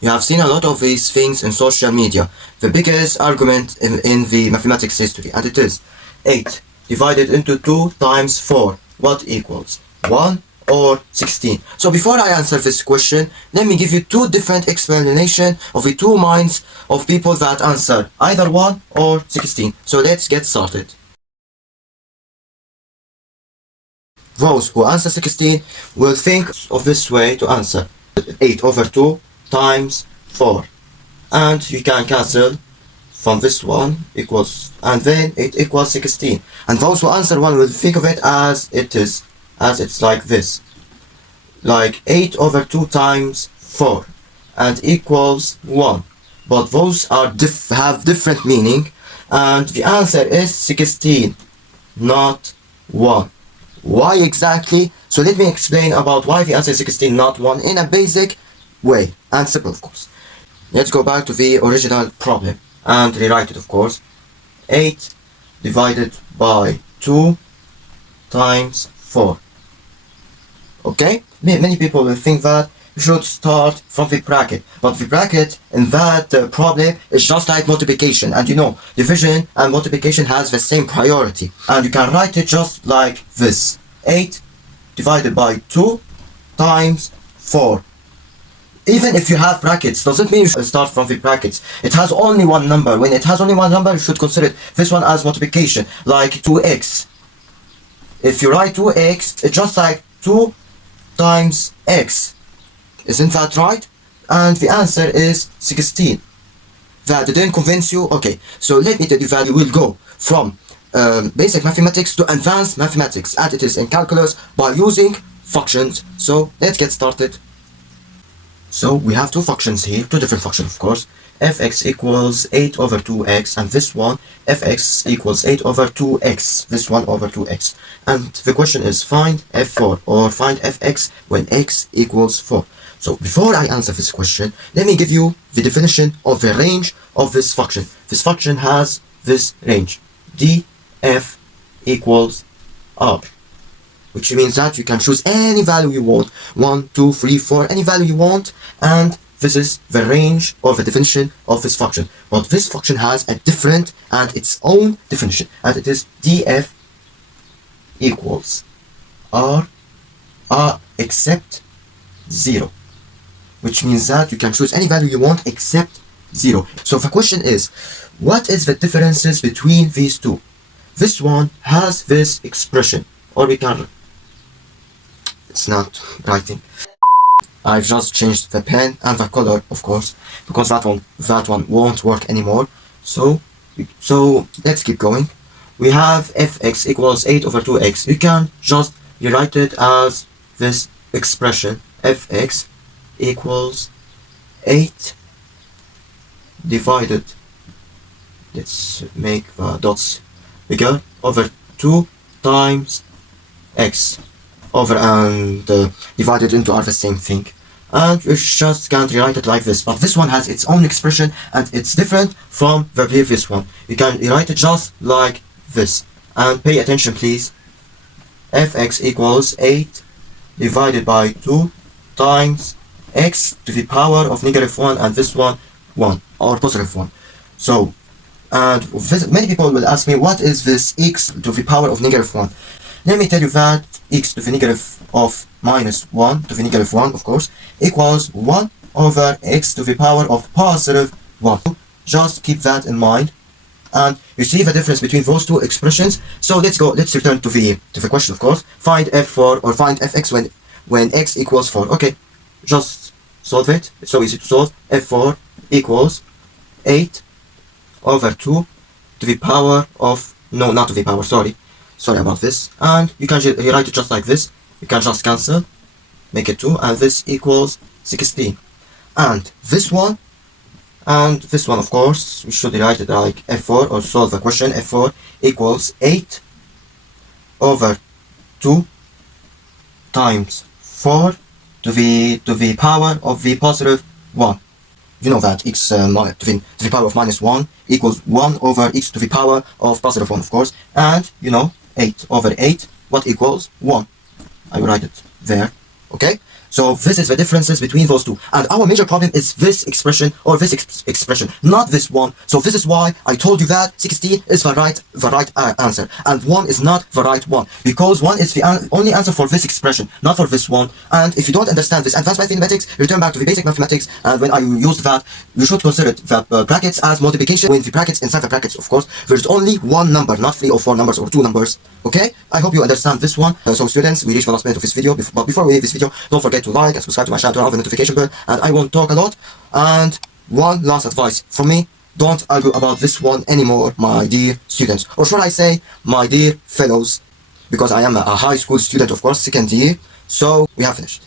You have seen a lot of these things in social media. The biggest argument in the mathematics history, and it is 8 divided into 2 times 4. What equals 1 or 16? So before I answer this question, let me give you two different explanations of the two minds of people that answer either 1 or 16. So let's get started. Those who answer 16 will think of this way to answer 8 over 2 times 4, and you can cancel from this one equals, and then it equals 16. And those who answer 1 will think of it as it's like this, like 8 over 2 times 4 and equals 1. But those are have different meaning, and the answer is 16, not 1. Why exactly? So let me explain about why the answer is 16, not 1, in a basic way, and simple of course. Let's go back to the original problem and rewrite it, of course. 8 divided by 2 times 4. Okay? Many people will think that you should start from the bracket, but the bracket in that problem is just like multiplication, and you know division and multiplication has the same priority, and you can write it just like this: 8 divided by 2 times 4. Even if you have brackets, doesn't mean you should start from the brackets. It has only one number. When it has only one number, you should consider this one as multiplication, like 2x. If you write 2x, it's just like 2 times x. Isn't that right? And the answer is 16. That didn't convince you? Okay, so let me tell you that you will go from basic mathematics to advanced mathematics, and it is in calculus by using functions. So let's get started. So we have two functions here, two different functions of course. Fx equals 8 over 2x, and this one fx equals 8 over 2x, this one over 2x. And the question is find f4 or find fx when x equals 4. So before I answer this question, let me give you the definition of the range of this function. This function has this range, df equals r, which means that you can choose any value you want, 1, 2, 3, 4, any value you want, and this is the range or the definition of this function. But this function has a different and its own definition, and it is df equals r except 0, which means that you can choose any value you want except 0. So the question is, what is the differences between these two? This one has this expression, or we can, it's not writing. I've just changed the pen and the color, of course, because that one won't work anymore. So let's keep going. We have fx equals 8 over 2x. You can just rewrite it as this expression, fx equals 8 divided, let's make the dots bigger, over 2 times x, over and divided into are the same thing, and you just can't rewrite it like this. But this one has its own expression and it's different from the previous one. You can rewrite it just like this, and pay attention please. Fx equals 8 divided by 2 times x to the power of -1, and this one 1 or +1. So, and many people will ask me, what is this x to the power of -1? Let me tell you that x to the negative of -1 to the -1, of course, equals 1 over x to the power of +1. Just keep that in mind, and you see the difference between those two expressions. So let's return to the question, of course. Find f4 or find fx when x equals 4. Okay, just solve it. It's so easy to solve. f4 equals 8 over 2 to the power of, no, not to the power, sorry about this, and you can rewrite it just like this. You can just cancel, make it 2, and this equals 16. And this one of course we should rewrite it like f4, or solve the question. f4 equals 8 over 2 times 4 to the power of the +1. You know that x to the power of -1 equals 1 over x to the power of +1, of course, and you know 8 over 8, what equals 1. I will write it there, okay? So this is the differences between those two. And our major problem is this expression or this expression, not this one. So this is why I told you that 16 is the right answer, and 1 is not the right one, because 1 is the only answer for this expression, not for this one. And if you don't understand this advanced mathematics, return back to the basic mathematics, and when I used that, you should consider the brackets as multiplication with the brackets inside the brackets, of course. There's only one number, not 3 or 4 numbers or 2 numbers. Okay, I hope you understand this one. So students, we reached the last minute of this video. But before we leave this video, don't forget to like and subscribe to my channel, turn on the notification bell, and I won't talk a lot. And one last advice from me: don't argue about this one anymore, my dear students, or should I say, my dear fellows, because I am a high school student, of course, second year. So we have finished.